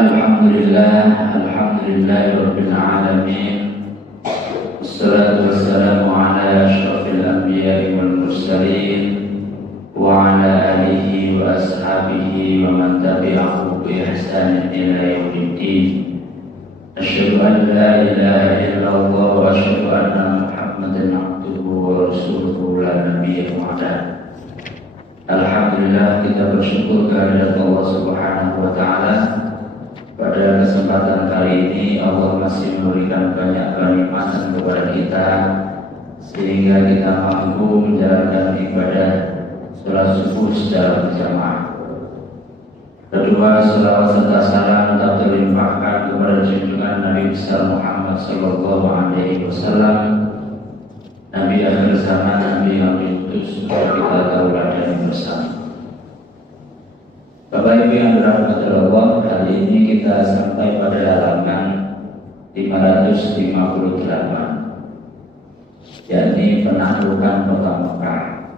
Rabbil alamin. Wassalatu wassalamu ala asyrafil anbiya'i wal mursalin wa ala alihi wa ashabihi wa man tabi'ahu bi ihsanin ila yaumiddin. Asyhadu an la ilaha illallah wa asyhadu anna Muhammadan abduhu wa rasuluhu la nabiyya ba'dahu. Alhamdulillah, kita bersyukur kehadirat Allah Subhanahu wa taala. Pada kesempatan kali ini Allah masih memberikan banyak kenikmatan kepada kita sehingga kita mampu menjalankan ibadah sholat subuh secara berjamaah. Kedua, selawat serta salam tetap terlimpahkan kepada junjungan Nabi besar Muhammad Sallallahu Alaihi Wasallam, Nabi akhir zaman, Nabi yang diutus supaya kita tauladan bersama. Bapak Ibu yang dirahmati Allah, kali ini kita sampai pada halaman 558, yakni penaklukan kota Mekah,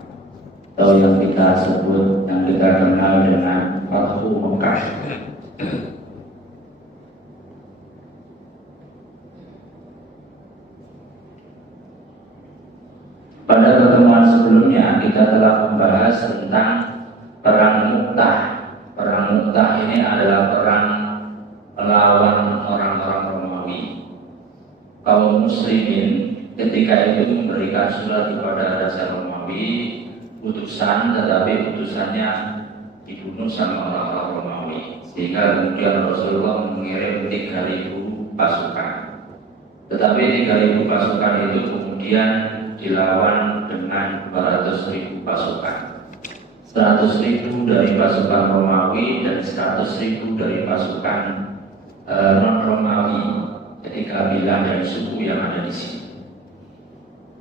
atau yang kita sebut, yang kita kenal dengan Fathu Mekah. Pada pertemuan sebelumnya kita telah membahas tentang perang Mu'tah. Perang Mu'tah ini adalah perang melawan orang-orang Romawi. Kaum muslimin ketika itu memberikan surat kepada Raja Romawi, utusan, tetapi utusannya dibunuh sama orang-orang Romawi, sehingga kemudian Rasulullah mengirim 3.000 pasukan. Tetapi 3.000 pasukan itu kemudian dilawan dengan 200.000 pasukan. 100.000 dari pasukan Romawi dan 100.000 dari pasukan non-Romawi, jadi kabilah dan suku yang ada di sini.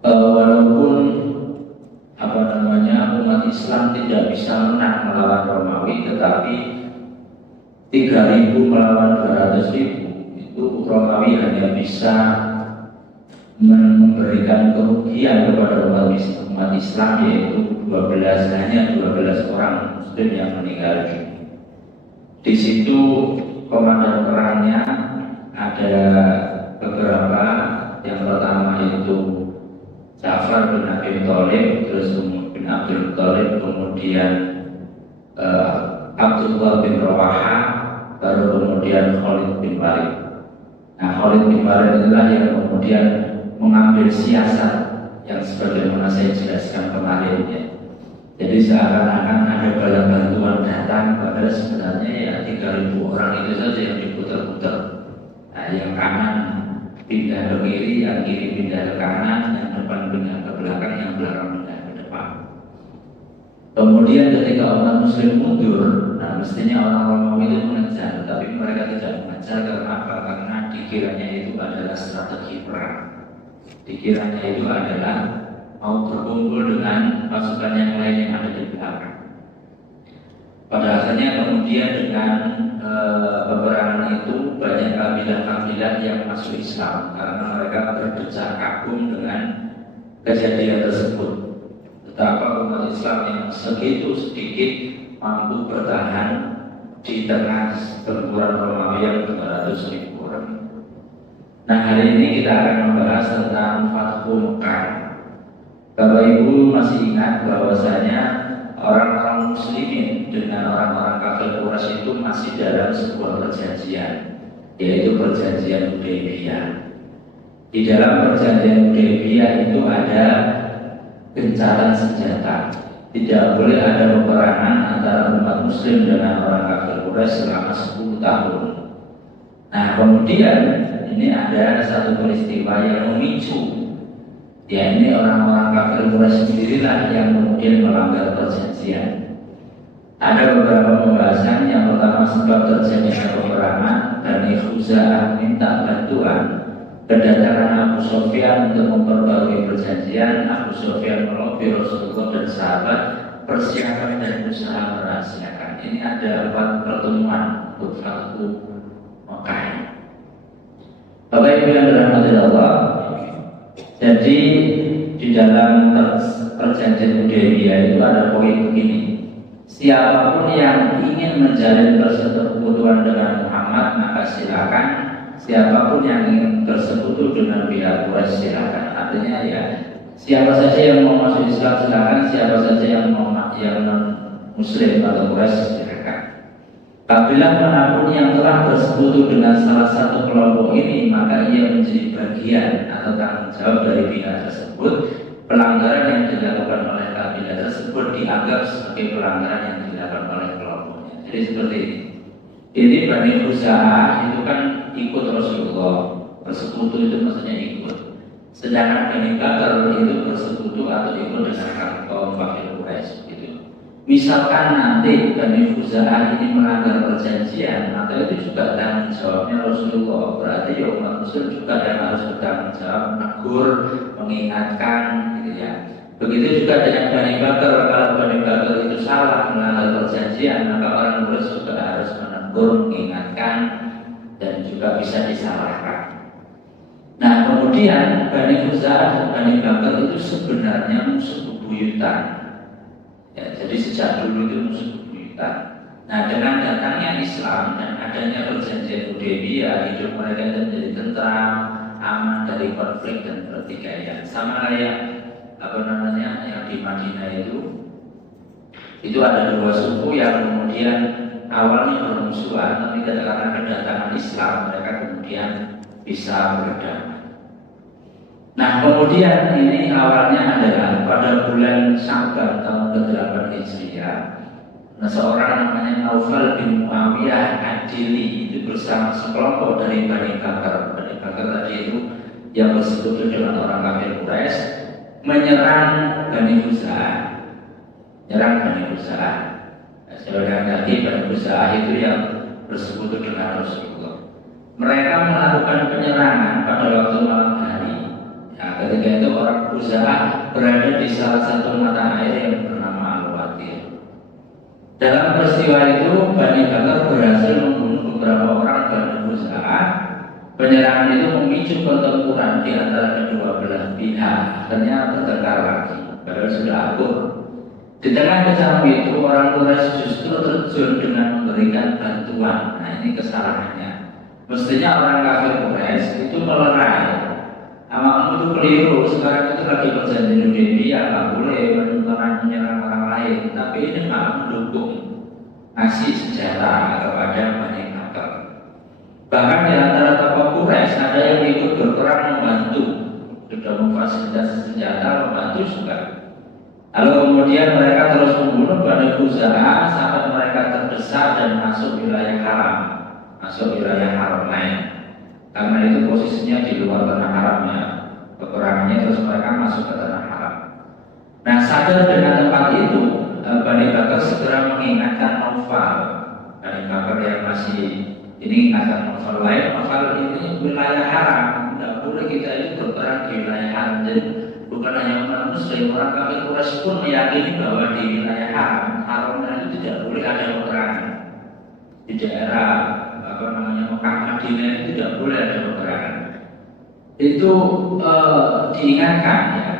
Walaupun umat Islam tidak bisa menang melawan Romawi, tetapi 3.000 melawan 200.000 itu Romawi hanya bisa memberikan kerugian kepada umat Islam, yaitu hanya 12 orang muslim yang meninggal dunia. Di situ komandan perangnya ada beberapa. Yang pertama itu Ja'far bin Abi Thalib, terus bin Abdul Thalib, kemudian Abdullah bin Rawaha, baru kemudian Khalid bin Walid. Nah, Khalid bin Walid inilah yang kemudian mengambil siasat yang sebagaimana saya jelaskan kemarin ya. Jadi seakan-akan ada bala bantuan datang, padahal sebenarnya ya 3.000 orang itu saja yang diputar-putar. Nah, yang kanan pindah ke kiri, yang kiri pindah ke kanan, yang depan pindah ke belakang, yang belakang pindah ke depan. Kemudian ketika umat muslim mundur, nah mestinya orang Romawi itu mengejar, tapi mereka tidak mengejar karena apa? Karena dikiranya itu adalah strategi perang. Dikiranya itu adalah mau berkumpul dengan pasukan yang lain yang ada di belakang. Pada akhirnya kemudian dengan peperangan itu banyak kabilah-kabilah yang masuk Islam karena mereka berdecak kagum dengan kejadian tersebut. Betapa umat Islam yang segitu sedikit mampu bertahan di tengah gempuran Romawi yang 200.000 orang. Nah, hari ini kita akan membahas tentang Fathu Mekah. Bapak Ibu masih ingat bahwasanya orang-orang muslimin dengan orang-orang kafir Quraisy itu masih dalam sebuah perjanjian, yaitu perjanjian Hudaybiyah. Di dalam perjanjian Hudaybiyah itu ada gencatan senjata. Tidak boleh ada peperangan antara umat muslim dengan orang kafir Quraisy selama 10 tahun. Nah, kemudian ini ada satu peristiwa yang memicu. Ya, ini orang-orang kafir Quraisy sendirilah yang kemudian melanggar perjanjian. Ada beberapa pembahasan. Yang pertama, sebab terjadinya peperangan, Bani Khuza'ah minta bantuan. Kedatangan Abu Sufyan untuk memperbarui perjanjian. Abu Sufyan melobi Rasulullah dan sahabat persiapan dan usaha merahasiakan. Ini ada 4 pertemuan untuk Fathu Mekah. Bapak Ibu yang dirahmati Allah, jadi di dalam perjanjian Hudaybiyah itu ada poin begini. Siapapun yang ingin menjalin persekutuan dengan Muhammad maka silakan. Siapapun yang ingin bersekutu dengan pihak Quraisy silakan. Artinya ya, siapa saja yang mau masuk Islam silakan, siapa saja yang mau yang non Muslim atau Quraisy silakan. Apabila manapun yang telah bersekutu dengan salah satu kelompok ini, maka ia menjadi bagian atau tanggung jawab dari pihak tersebut. Pelanggaran yang dilakukan oleh kabilah tersebut dianggap sebagai pelanggaran yang dilakukan oleh kelompoknya. Jadi seperti ini. Ini Bani Khuza'ah itu kan ikut Rasulullah, bersekutu itu maksudnya ikut. Sedangkan Bani Bakar itu bersekutu atau ikut dengan kaum kafir Quraisy. Gitu. Misalkan nanti Bani Khuza'ah ini melanggar perjanjian, maka itu juga tanggung jawabnya Rasulullah. Berarti ya umat Muslim juga yang harus bertanggung jawab, menegur, mengingatkan, gitu ya. Begitu juga dengan Bani Bakar, kalau Bani Bakar itu salah melanggar perjanjian, maka orang Quraisy juga harus menegur, mengingatkan, dan juga bisa disalahkan. Nah kemudian Bani Khuza'ah dan Bani Bakar itu sebenarnya musuh bebuyutan. Ya, jadi sejak dulu itu musuh bebuyutan. Nah dengan datangnya Islam dan adanya perjanjian Hudaybiyah, hidup mereka menjadi tentram, aman dari konflik dan pertikaian. Sama kayak yang di Madinah itu ada dua suku yang kemudian awalnya bermusuhan, tapi karena kedatangan Islam mereka kemudian bisa berdamai. Nah kemudian ini awalnya adalah pada bulan Syawal tahun ke-8 Hijriah. Nah seorang namanya Naufal bin Muawiyah Ad-Dili itu bersama sekelompok dari Bani Bakar. Bani Bakar tadi itu yang bersekutu dengan orang kafir Quraisy menyerang Bani Khuza'ah. Menyerang Bani Khuza'ah. Nah, seorang tadi Bani Khuza'ah itu yang bersekutu dengan Rasulullah. Mereka melakukan penyerangan pada waktu malam hari. Nah, ketika itu orang Khuza'ah berada di salah satu mata air yang bernama Al-Watir. Dalam peristiwa itu Bani Bakar berhasil membunuh beberapa orang Bani Khuza'ah. Penyerangan itu memicu pertempuran di antara kedua belah pihak. Akhirnya bertengkar lagi. Padahal sudah akur. Di tengah kecaman itu orang Quraisy justru terjun dengan memberikan bantuan. Nah ini kesalahannya. Mestinya orang kafir Quraisy itu melerai. Kamu itu keliru, sekarang itu lagi perjanjian Hudaybiyah, nggak boleh menyerang orang lain. Tapi ini malah mendukung, ngasih senjata kepada Bani Bakar. Bahkan di antara tokoh Quraisy ada yang ikut berperang membantu, sudah memfasilitasi senjata, membantu juga. Lalu kemudian mereka terus membunuh Bani Khuza'ah sampai mereka terdesak dan masuk wilayah haram, masuk wilayah Haramain. Karena itu posisinya di luar tanah haramnya, peperangannya terus mereka masuk ke tanah haram. Nah sadar dengan tempat itu, Bani Bakar segera mengingatkan Naufal. Bani Bakar yang masih ini ingatkan Naufal lain, Naufal ini wilayah haram, tidak boleh kita itu berperang di wilayah haram. Jadi bukan hanya umat Muslim, orang kafir Quraisy pun meyakini bahwa di wilayah haramnya itu tidak boleh ada peperangan. Di daerah Mekah Madinah itu tidak boleh ada peperangan. Itu diingatkan ya,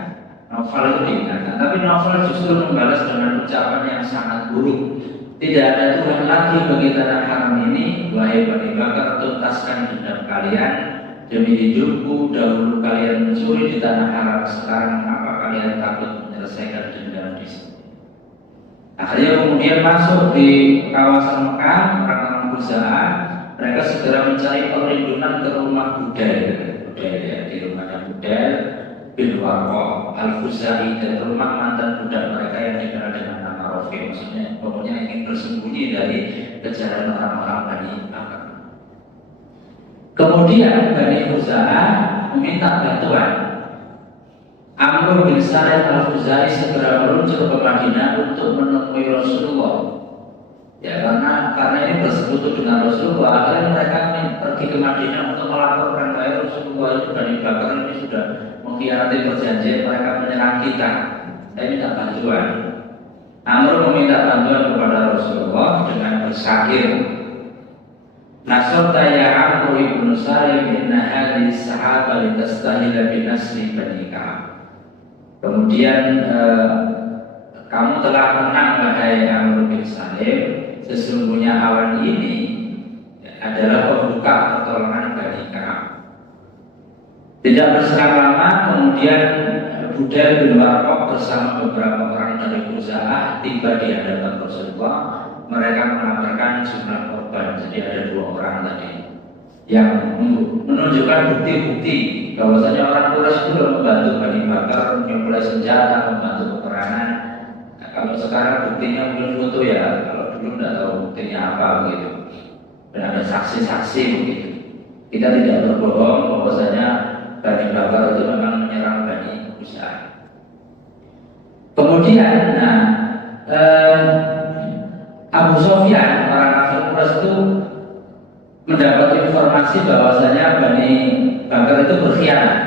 Naufal itu diingatkan. Tapi Naufal justru membalas dengan ucapan yang sangat buruk. Tidak ada Tuhan lagi bagi tanah haram ini. Wahai Bani Bakar, tuntaskan dendam kalian. Demi hidupku, dahulu kalian mencuri di tanah haram. Sekarang apa kalian takut menyelesaikan dendam di sini? Akhirnya kemudian masuk di kawasan Mekah, orang-orang Khuza'ah. Mereka segera mencari perlindungan ke rumah Budayl ya, di rumahnya Budayl bin Warqa Al-Khuzai, dan rumah mantan budak mereka yang dikenal dengan nama Rafi. Maksudnya pokoknya ingin bersembunyi dari kejaran orang-orang Bani Bakar. Kemudian Bani Khuza'ah meminta bantuan. Amr bin Salim Al-Khuzai segera meluncur ke Madinah untuk menemui Rasulullah. Ya karena ini bersekutu dengan Rasulullah, akhirnya mereka pergi ke Madinah untuk melaporkan bahwa Rasulullah itu Bani Bakar ini sudah mengkhianati perjanjian, mereka menyerang kita. Saya minta bantuan. Amr meminta bantuan kepada Rasulullah dengan bersakir. Nasrta ya Amr ibn Salim inna hadhihi sahabah litastahila binasli Bani Ka'ab. Kemudian kamu telah menang wahai Amr bin Salim Tidak berselang lama, kemudian Budail bin Warqah bersama beberapa orang dari Khuza'ah tiba di hadapan Rasulullah. Mereka mengabarkan jumlah korban, jadi ada 2 orang tadi yang menunjukkan bukti-bukti bahwasanya orang Quraisy itu membantu Bani Bakar menyuplai senjata, membantu peperangan. Nah, kalau sekarang buktinya mungkin foto ya, kalau dulu tidak tahu buktinya apa begitu. Dan ada saksi-saksi begitu. Kita tidak berbohong bahwasanya Bani Bakar itu memang menyerang Bani Khuza'ah. Kemudian, Abu Sufyan, orang kafir Quraisy itu mendapat informasi bahwasanya Bani Bakar itu berkhianat.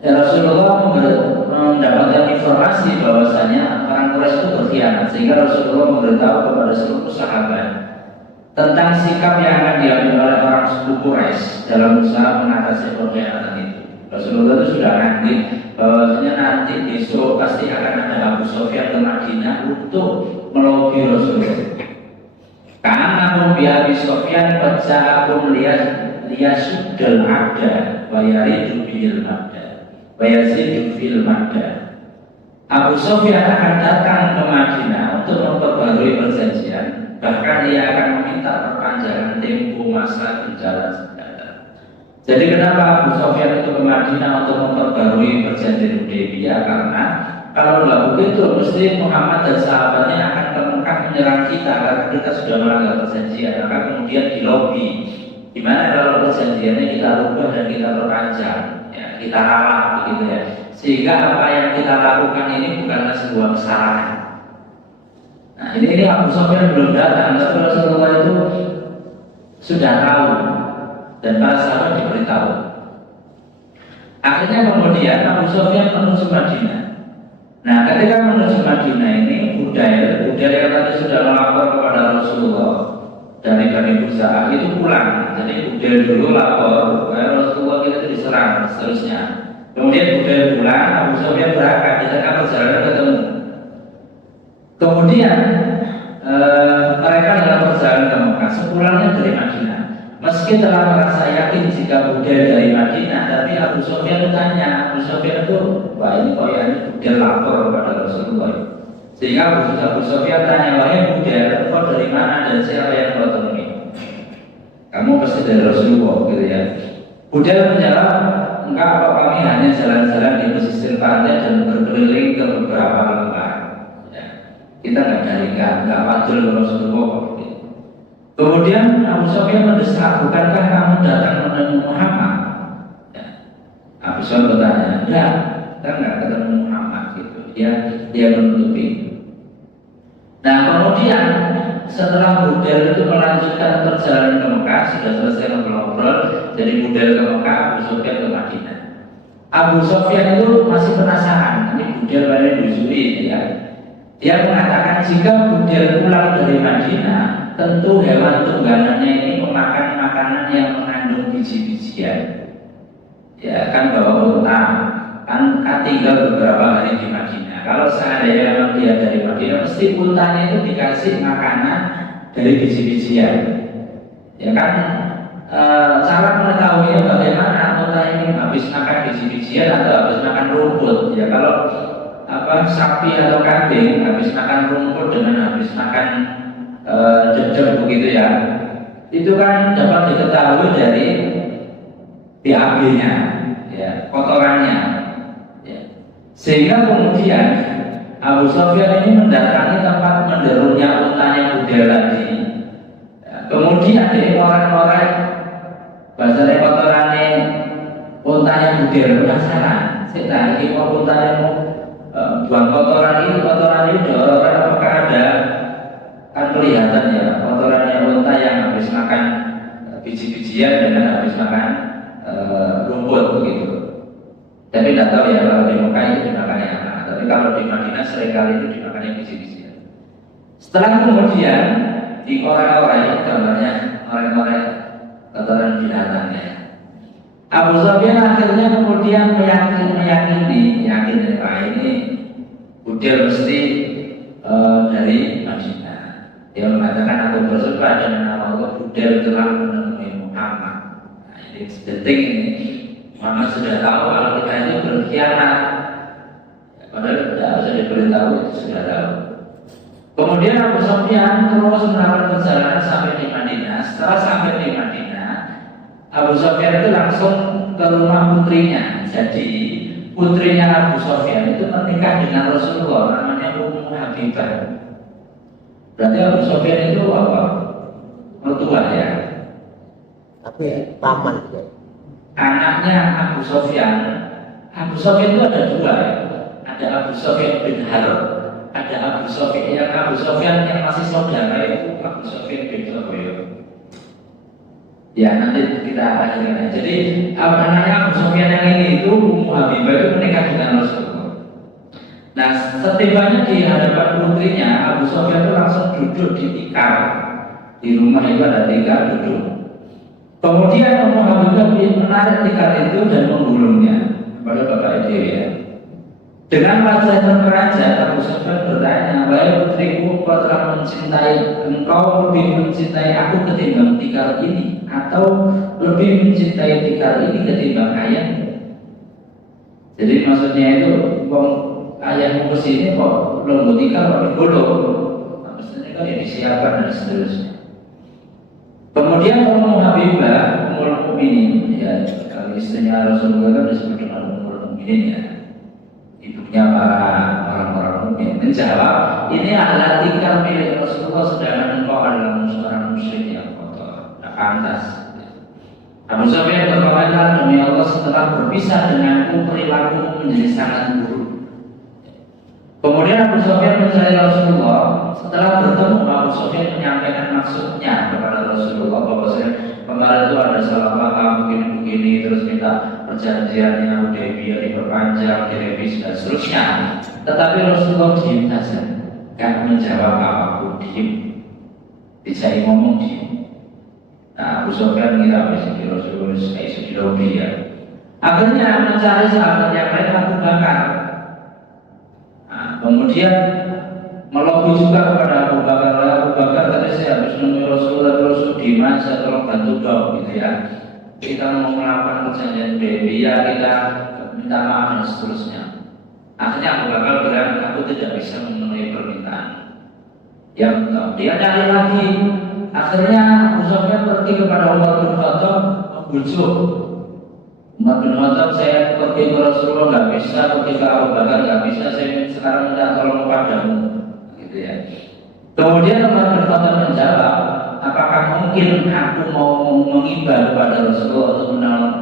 Rasulullah mendapatkan informasi bahwasanya orang Quraisy itu berkhianat, sehingga Rasulullah memberitahu kepada seluruh sahabat tentang sikap yang akan diambil oleh orang suku Quraisy dalam usaha mengatasi pengkhianatan itu. Rasulullah itu sudah nanti bahwasanya nanti besok pasti akan ada Abu Sufyan ke Madinah untuk melobi Rasulullah. Karena Abi Sufyan bacaakum liyasudul abda wa yaridu bil abda wa yazidu fil abda. Abu Sufyan akan datang ke Madinah untuk memperbarui perjanjian, bahkan ia akan meminta perpanjangan tempo masa berjalan senjata. Jadi kenapa Abu Sufyan itu ke Madinah untuk memperbarui perjanjian Hudaybiyah? Karena kalau nggak begitu, mesti Muhammad dan sahabatnya akan ke Mekah menyerang kita karena kita sudah melanggar perjanjian. Maka kemudian dilobi, gimana kalau perjanjiannya kita rubah dan kita perpanjang, ya, kita ralah begitu ya. Sehingga apa yang kita lakukan ini bukanlah sebuah kesalahan. Nah ini Abu Sufyan belum datang, tapi Rasulullah itu sudah tahu dan para sahabat diberitahu. Akhirnya kemudian Abu Sufyan menuju Madinah. Nah, ketika menuju Madinah ini, Budail yang tadi sudah melapor kepada Rasulullah dari Bani Khuza'ah itu pulang. Jadi Budail dulu lapor supaya Rasulullah kita itu diserang, seterusnya. Kemudian Budail pulang, Abu Sufyan berangkat di tengah perjalanan ketemu. Kemudian mereka dalam perjalanan ke Mekah, sepulangnya dari Madinah. Meski telah merasa yakin jika Budail dari Madinah, tapi Abu Sufyan bertanya, Abu Sufyan itu, wah ini kok ya Budail lapor kepada Rasulullah. Sehingga Abu Sufyan tanya, wahai Budail, kau dari mana dan siapa yang kau temui? Kamu pasti dari Rasulullah, gitu ya. Budail menjawab, enggak kok, kami hanya jalan-jalan di pesisir pantai dan berkeliling ke beberapa lembah. Ya. Kita nggak wadul ke Rasulullah. Kemudian Abu Sufyan mendesak, bukankah kamu datang menemui Muhammad? Ya. Abu Sufyan bertanya, ya, kita nggak ketemu Muhammad gitu. Dia menutupi. Nah kemudian setelah Budail itu melanjutkan perjalanan ke Mekah, sudah selesai ngobrol-ngobrol, jadi Budail ke Mekah, Abu Sufyan ke Madinah. Abu Sufyan itu masih penasaran, ini Budail lain dusui ya. Dia mengatakan jika Budail pulang dari Madinah, tentu hewan tunggangannya ini memakan makanan yang mengandung biji-bijian. Ya kan bawa unta, kan tinggal beberapa hari di Madinah. Kalau seandainya memang dia dari Madinah, mesti untanya itu dikasih makanan dari biji-bijian. Ya kan, cara mengetahuinya bagaimana unta ini habis makan biji-bijian atau habis makan rumput. Ya kalau sapi atau kambing habis makan rumput dengan habis makan dedek begitu ya, itu kan dapat diketahui dari BAB-nya, ya, kotorannya, ya. Sehingga kemudian Abu Sufyan ini mendatangi tempat menderutnya untanya Budail tadi. Ya, kemudian dia orang-orang bahasanya kotorannya untanya Budail penasaran. Saya ini kok untanya mau buang kotoran ini orang apakah ada? Kan kelihatan ya kotorannya unta yang habis makan biji-bijian dengan habis makan rumput begitu. Tapi tidak tahu ya kalau di Mekah itu dimakannya apa. Tapi kalau di Madinah seringkali itu dimakannya biji-bijian. Setelah kemudian di orang-orang gambarnya orang-orang kotoran binatangnya. Abu Sufyan akhirnya kemudian meyakini ini Budail mesti dari Madinah. Dia mengatakan aku bersumpah dengan nama Allah, Budail telah menemui Muhammad. Nah, ini penting ini. Muhammad sudah tahu kalau kita itu berkhianat, padahal tidak usah diberitahu, itu sudah tahu. Kemudian Abu Sufyan terus melakukan perjalanan sampai di Madinah. Setelah sampai di Madinah, Abu Sufyan itu langsung ke rumah putrinya. Jadi putrinya Abu Sufyan itu menikah dengan Rasulullah, namanya Ummu Habibah. Berarti Abu Sufyan itu apa? Mertua ya. Tapi paman juga. Anaknya Abu Sufyan. Abu Sufyan itu ada dua ya. Ada Abu Sufyan bin Harb, ada Abu Sufyan yang masih saudara itu Abu Sufyan bin Harb. Ya nanti kita akhirnya. Jadi anaknya Abu Sufyan yang ini itu Ummu Habibah itu menikah dengan Rasulullah. Nah setibanya di hadapan putrinya, Abu Sufyan itu langsung duduk di tikar. Di rumah itu ada tikar duduk. Kemudian Ummu Habibah menarik tikar itu dan menggulungnya kepada bapak itu ya. Dengan wajah terperanjat, Abu Sufyan bertanya, "Wahai putriku, kau telah mencintai, engkau lebih mencintai aku ketimbang tikar ini, atau lebih mencintai tikar ini ketimbang ayahmu?" Jadi maksudnya itu, ayahmu kesini kok belum tikar, kok digulung. Maksudnya kan ini disiapkan dan seterusnya. Kemudian Ummu Habibah, Ummul Mukminin, ya kalau istrinya Rasulullah kan disebut dengan Ummul Mukminin ya. Ibunya para orang-orang mukmin menjawab, ini adalah tikar milik Rasulullah, sedangkan engkau adalah seorang musyrik yang kotor, tidak pantas. Abu Sufyan berkomentar, demi Allah setelah berpisah denganku perilaku menjadi sangat buruk. Kemudian Abu Sufyan mencari Rasulullah. Setelah bertemu, Abu Sufyan menyampaikan maksudnya kepada Rasulullah bahwa kemarin itu ada salah paham begini-begini, terus minta perjanjiannya Hudaybiyah diperpanjang, direvisi dan seterusnya. Tetapi Rasulullah diam saja, tidak menjawab apapun, diam. Tidak ngomong diam. Nah, Abu Sufyan mengira Rasulullah sudah dia. Akhirnya mencari sahabat yang lain Abu Bakar. Nah, kemudian melobi juga kepada Abu Bakar. Abu Bakar tadi saya habis menemui Rasulullah, Rasul di mana saya tolong bantu dong, gitu ya. Kita mau melakukan perjanjian Hudaybiyah, kita minta maaf dan seterusnya. Akhirnya Abu Bakar bilang, aku tidak bisa memenuhi permintaan. Ya, dia cari lagi. Akhirnya Abu Sufyan pergi kepada Umar bin Khattab, membujuk. Umar bin Khattab, saya pergi ke Rasulullah nggak bisa, pergi ke Abu Bakar nggak bisa, saya sekarang minta tolong padamu, gitu ya. Kemudian Umar bin Khattab menjawab, apakah mungkin aku mau mengimbau kepada Rasulullah untuk menolong?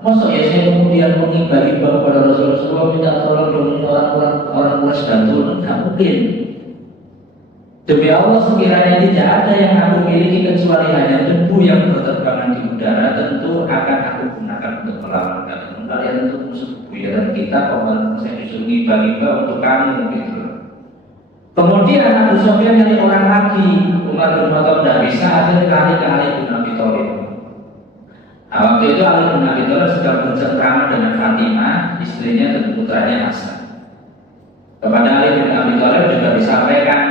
Masa ya saya kemudian mengimbau kepada Rasulullah minta tolong demi orang Quraisy bantu? Tidak mungkin. Demi Allah sekiranya tidak ada yang aku miliki kecuali hanya debu yang berterbangan di udara, tentu akan aku gunakan untuk melawan kalian. Kalian itu musuh bebuyutan kita, kalau saya disuruh ngibah-ngibah untuk kamu gitu. Kemudian Abu Sufyan nyari orang lagi. Umar bin Khattab tidak bisa, akhirnya lari ke Ali bin Abi Thalib. Nah, waktu itu Ali bin Abi Thalib sedang bercengkrama dengan Fatimah, istrinya dan putranya Hasan. Kepada Ali bin Abi Thalib juga disampaikan,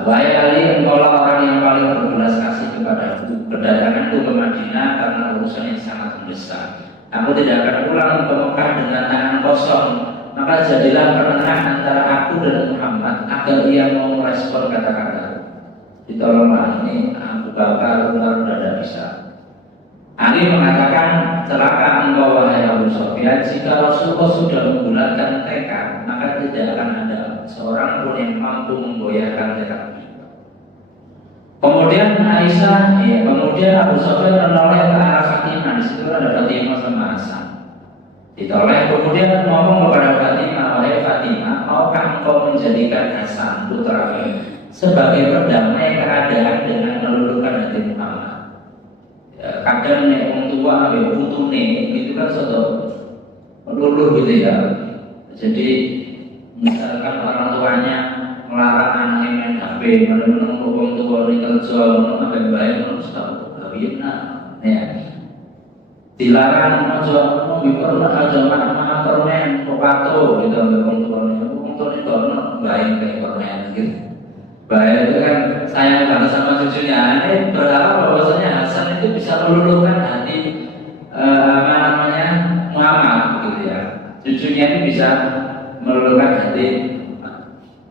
wahai Ali, engkaulah orang yang paling berbelas kasih kepadaku. Kedatanganku ke Madinah karena urusan yang sangat mendesak. Aku tidak akan pulang ke Mekah dengan tangan kosong. Maka jadilah penengah antara aku dan Muhammad agar ia mau merespon kata-kata. Ditolonglah ini Abu Bakar, Umar sudah tidak bisa. Ali mengatakan, celaka engkau wahai Abu Sufyan, jika Rasulullah sudah membulatkan tekad, maka tidak akan ada seorang pun yang mampu memboyarkan tekad. Kemudian kemudian Abu Sufyan menoleh ke arah Fatimah. Di situ ada Fatimah sama Hasan. Ditoleh, kemudian ngomong kepada Fatimah, wahai Fatimah, maukah engkau menjadikan Hasan putramu sebagai perdamai keadaan dengan meluluhkan hati Muhammad? Ya, kadang nek wong tua ambek putune itu kan suatu meluluh gitu ya. Jadi misalkan orang tuanya melarang anaknya main HP, menurut wong tua ini kerja, sampai baik menurut kawin ya. Dilarang aja ngomong aja mak permen kopato gitu wong tuane. Wong tuane kono baik kayak permen gitu. Baik itu kan sayang banget sama cucunya. Ini berharap bahwasanya Hasan itu bisa meluluhkan hati bisa meluluhkan hati.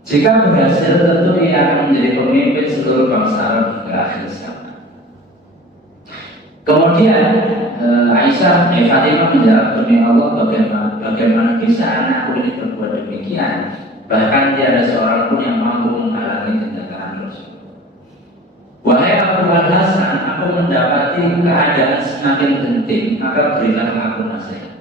Jika berhasil, tentu ia akan menjadi pemimpin seluruh bangsa Arab hingga akhir zaman. Kemudian Fatimah menjawab, demi Allah, bagaimana bisa anakku ini berbuat demikian? Bahkan tiada seorang pun yang mampu menghalangi tindakan Rasulullah. Wahai Abu Hasan, aku mendapati keadaan semakin genting, maka berilah aku nasihat.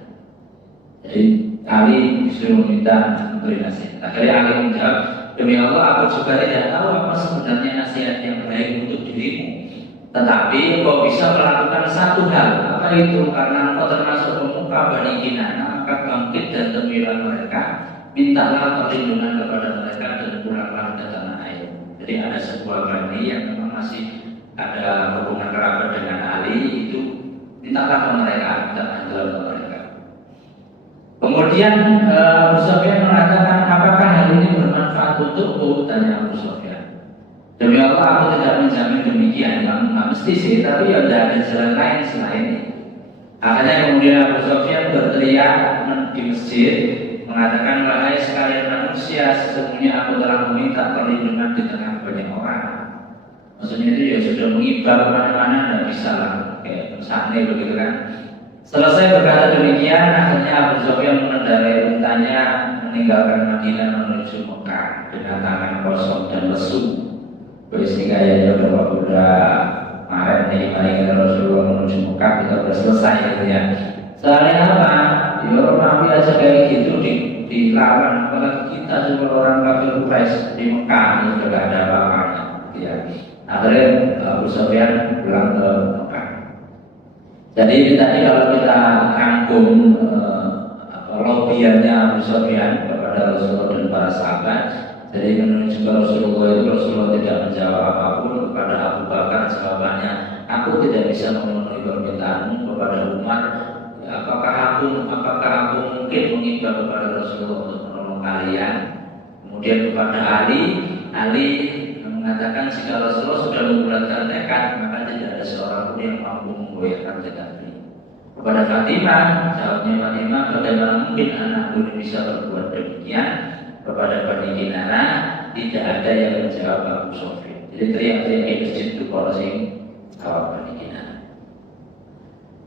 Jadi Ali disuruh minta beri nasihat. Akhirnya Ali menjawab, demi Allah, aku juga tidak tahu apa sebenarnya nasihat yang baik untuk dirimu. Tetapi kau bisa melakukan satu hal. Apa itu? Karena kau termasuk pemuka Bani Kinanah, maka bangkit dan temuilah mereka. Mintalah perlindungan kepada mereka dan pulanglah ke tanah air. Jadi ada sebuah Bani yang memang masih ada hubungan kerabat dengan Ali, itu mintalah ke mereka, minta bantuan ke mereka. Kemudian Abu Sufyan mengatakan, apakah hal ini bermanfaat untukku? Tanya Abu Sufyan. Demi Allah, aku tidak menjamin demikian. Nggak mesti sih, tapi ya tidak ada jalan lain selain ini. Akhirnya kemudian Abu Sufyan berteriak di masjid, mengatakan, wahai sekalian manusia, sesungguhnya aku telah meminta perlindungan di tengah banyak orang. Maksudnya itu ya sudah mengibar kemana-mana, tidak bisa lah, kayak pesane begitu kan. Selesai berkata demikian, akhirnya Abu Sufyan mengendarai untanya meninggalkan Madinah menuju Mekah dengan tangan kosong dan lesu. Sehingga ya udah Maret nih meninggal Rasulullah menuju Mekah, kita sudah selesai gitu ya. Soalnya apa? Ya orang biasa kayak gitu dilawan, apalagi kita sebagai orang kafir Quraisy di Mekah itu sudah tidak ada apa-apanya. Ya. Akhirnya Abu Sufyan pulang ke Mekah. Jadi tadi kalau kita rangkum lobiannya Abu Sufyan kepada Rasulullah dan para sahabat, jadi menuju ke Rasulullah itu Rasulullah tidak menjawab apapun. Kepada Abu Bakar jawabannya, aku tidak bisa memenuhi permintaanmu. Kepada Umar, apakah aku mungkin mengimbau kepada Rasulullah untuk menolong kalian? Kemudian kepada Ali mengatakan, jika Rasulullah sudah membulatkan tekad, maka tidak ada seorang pun yang mampu menggoyahkan tekad ini. Kepada Fatimah, jawabnya Fatimah, bagaimana mungkin anakku ini bisa berbuat demikian? Kepada Bani Kinanah, tidak ada yang menjawab Abu Sufyan. Jadi teriak-teriak di masjid itu kalau sing jawab Bani Kinanah.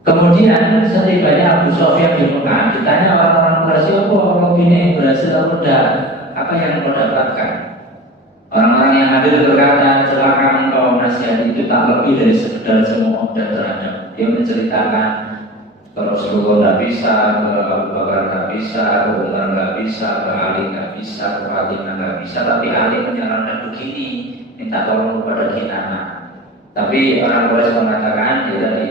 Kemudian setibanya Abu Sufyan di Mekah, ditanya orang-orang Quraisy, kok ini berhasil atau tidak? Apa yang kau dapatkan? Orang-orang yang hadir berkata, celaka engkau, nasihat itu tak lebih dari sekedar cemooh dan terhadap. Dia menceritakan ke Rasulullah tidak bisa, ke Abu Bakar tidak bisa, ke Umar tidak bisa, ke Ali tidak bisa, ke Fatimah tidak bisa. Tapi Ali menyarankan begini, minta tolong kepada Kinanah. Tapi orang Quraisy mengatakan,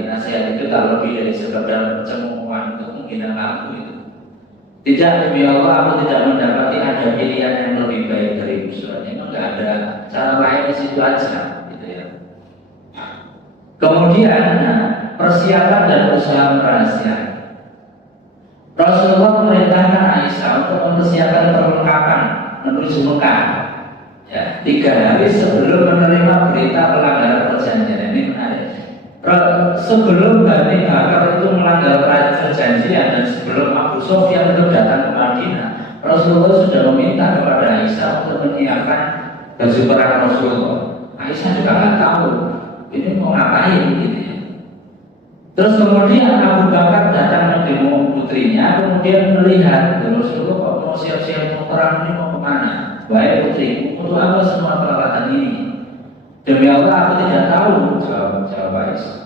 nasihat itu tak lebih dari sekedar cemoohan untuk menghina aku itu. Tidak, demi Allah, aku tidak mendapati ada pilihan yang lebih baik dari usulannya. Memang tidak ada cara lain di situ aja, gitu ya. Kemudian persiapan dan usaha merahasiakan. Rasulullah memerintahkan Aisyah untuk mempersiapkan perlengkapan menuju Mekah. Ya, 3 hari sebelum menerima berita pelanggaran perjanjian. Ini menarik. Sebelum Bani Bakar itu melanggar perjanjian dan sebelum Abu Sufyan itu datang ke Madinah, Rasulullah sudah meminta kepada Aisyah untuk menyiapkan baju perang Rasulullah. Aisyah juga nggak tahu ini mau ngapain gitu ya. Terus kemudian Abu Bakar datang menjenguk putrinya, kemudian melihat Rasulullah kok mau siap-siap mau perang ini mau kemana? Wahai putri, untuk apa semua peralatan ini? Demi Allah, aku tidak tahu, jawab Aisyah.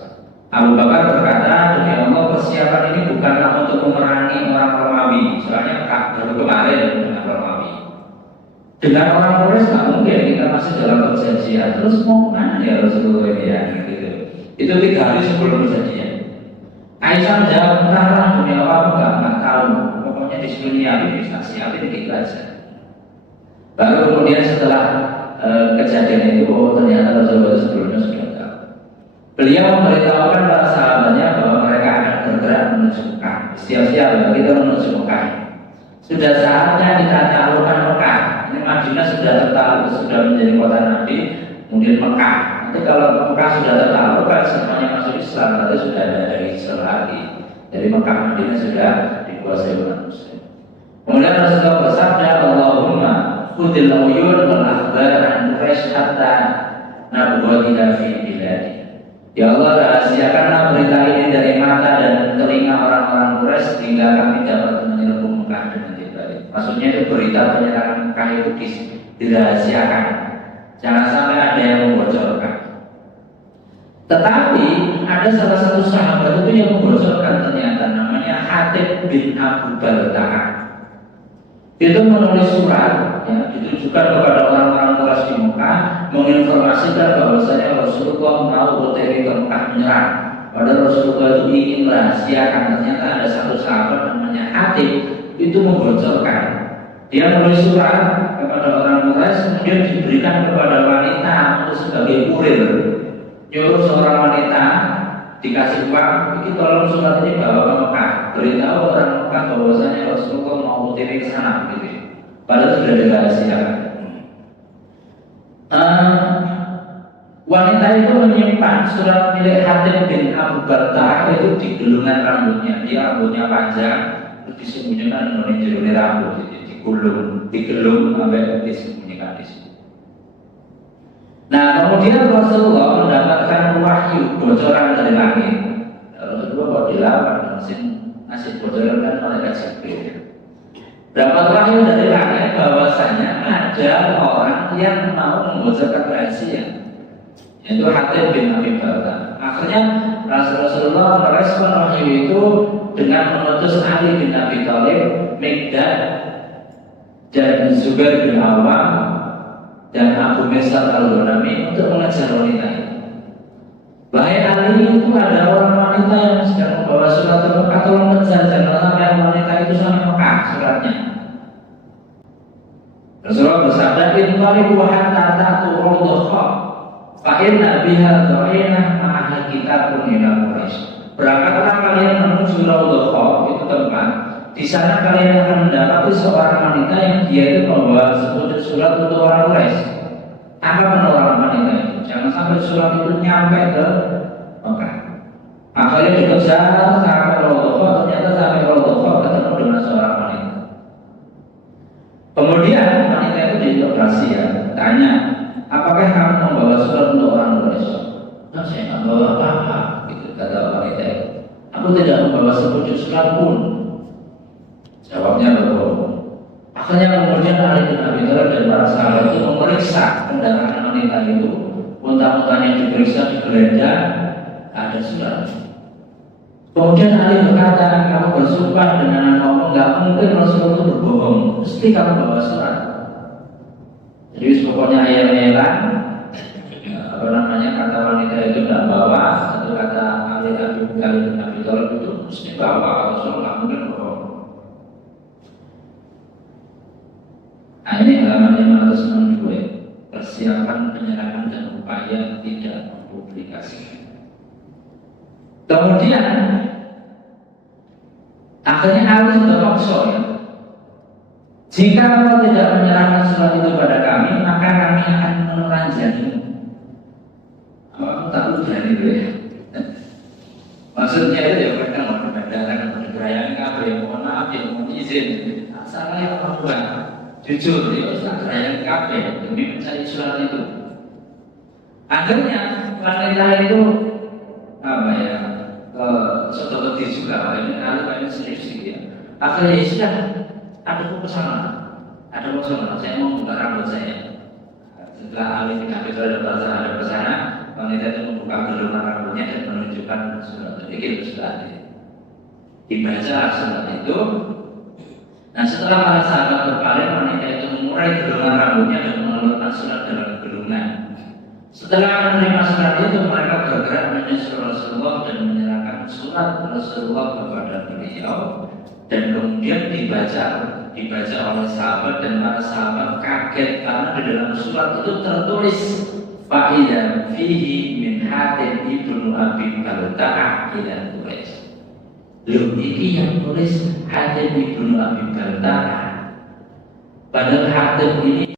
Abu Bakar berkata, demi Allah, persiapan ini bukanlah untuk memerangi orang Romawi. Soalnya baru kemarin dengan Romawi. Dengan orang Quraisy nggak mungkin, kita masih dalam perjanjian. Terus mau kemana ya Rasulullah ini ya? Gitu. Itu 3 hari sebelum perjanjian. Aisyah menjawab, entahlah, demi Allah, aku nggak tahu. Pokoknya disuruh siapin gitu aja. Baru kemudian setelah kejadian itu, ternyata Rasulullah sebelumnya sudah tahu. Beliau memberitahukan para sahabatnya bahwa mereka akan bergerak menuju Mekah. Siap-siap ya, kita menuju Mekah. Sudah saatnya kita taklukkan Mekah. Ini Madinah sudah tertakluk, sudah menjadi kota Nabi. Kemudian Mekah. Nanti kalau Mekah sudah tertaklukkan, semuanya masuk Islam. Nanti sudah ada dari Islam lagi. Jadi Mekah Madinah sudah dikuasai oleh Muslim. Kemudian Rasulullah bersabda, Allahumma khudil uyun wal akhbar an Quraisy hatta nabghatiha fi biladi. Ya Allah, rahasiakanlah berita ini dari mata dan telinga orang-orang Quraisy hingga kami dapat menyerbu Mekah dengan dibalik. Maksudnya itu berita penyerangan Mekah itu dirahasiakan. Jangan sampai ada yang membocorkan. Tetapi ada salah satu sahabat itu yang membocorkan, ternyata namanya Hatib bin Abu Balta'a. Itu menulis surat yang ditujukan kepada orang-orang Quraisy di Mekah, menginformasikan bahwasanya Rasulullah mau berteri ke Mekah menyerang. Padahal Rasulullah itu ingin merahasiakan. Ternyata ada satu sahabat namanya Hatib itu membocorkan. Dia menulis surat kepada orang Quraisy, kemudian diberikan kepada wanita untuk sebagai kurir. Nyuruh seorang wanita dikasih uang, ini tolong surat ini bawa ke Mekah, beritahu orang Mekah bahwasanya Rasulullah mau berteri ke sana, gitu. Padahal sudah dirahasiakan. Wanita itu menyimpan surat milik Hatib bin Abu Balta'a itu di gelungan rambutnya. Dia rambutnya panjang, terus disembunyikan dengan jeruni rambut, digelung sampai disembunyikan di situ. Nah, kemudian Rasulullah mendapatkan wahyu bocoran dari langit. Rasulullah kok dilawan, ngasih bocoran kan malaikat Jibril. Dapat wahyu dari langit bahwasanya ada orang yang mau membocorkan rahasia, yaitu Hatib bin Abi Balta'a. Akhirnya Rasulullah merespon wahyu itu dengan mengutus Ali bin Abi Thalib, Mikdad dan Zubair bin Awam dan Abu Misal al-Ghanami untuk mengejar wanita itu. Wahai Ali, itu ada orang wanita yang sedang membawa surat ke Mekah, tolong mengejar, jangan sampai wanita itu sampai Mekah suratnya. Rasulullah bersabda, "Inqalibu hatta ta'tu rawdha fa inna biha dha'inah ma'aha kitabun ila Quraisy." Berangkatlah kalian menuju Rawdha, itu tempat. Di sana kalian akan mendapati seorang wanita yang dia itu membawa sebuah surat untuk orang Quraisy. Apa orang wanita itu? Jangan sampai surat itu nyampe ke Mekah. Akhirnya dikejar sampai Rawdha, ternyata sampai Rawdha ketemu dengan seorang wanita. Kemudian wanita itu diinterogasi, ya, tanya, apakah kamu membawa surat untuk orang Quraisy? Nah, saya nggak bawa apa-apa, gitu kata wanita itu. Aku tidak membawa sebuah surat pun. Jawabnya berbohong. Akhirnya kemudian Ali bin Abi Thalib dan para sahabat itu memeriksa kendaraan wanita itu. Unta-untanya diperiksa, digeledah, ada surat. Kemudian Ali berkata, kamu bersumpah dengan Allah, nggak mungkin Rasulullah itu berbohong, mesti kamu bawa surat. Jadi pokoknya ayat-ayat, apa namanya, kata wanita itu nggak bawa, atau kata Ali bin Abi Thalib itu mesti bawa, Rasulullah nggak mungkin berbohong. Nah, ini halaman 562, persiapan penyerangan dan upaya tidak mempublikasikan. Kemudian akhirnya Ali sudah maksa, ya. Jika engkau tidak menyerahkan surat itu pada kami, maka kami akan menelanjangi. Kamu tak berani, ya. Maksudnya itu ya, mereka mau berbendaran, bergerayangan, kabel, mohon maaf, ya, mohon izin. Salah yang membuat jujur, ya, bergerayangan kabel demi mencari surat itu. Akhirnya wanita itu apa ya? Sudah lebih juga, ini kalau serius ya. Akhirnya sudah ada pesanan, saya mau buka rambut saya. Setelah Ali bin Abi Thalib ada pesanan, wanita itu membuka gelungan rambutnya dan menunjukkan surat itu. Sudah dibaca surat itu. Nah, setelah para sahabat berpaling, wanita itu mengurai gelungan rambutnya dan mengeluarkan surat dalam gelungan. Setelah menerima surat itu, mereka bergerak menyusul Rasulullah dan menyerahkan surat Rasulullah kepada beliau, dan kemudian dibaca oleh sahabat, dan para sahabat kaget karena di dalam surat itu tertulis fa'idha fihi min Hatib ibnu Abi Balta'a ila Quraisy. Loh, ini yang tulis Hatib ibnu Abi Balta'a. Padahal Hatib ini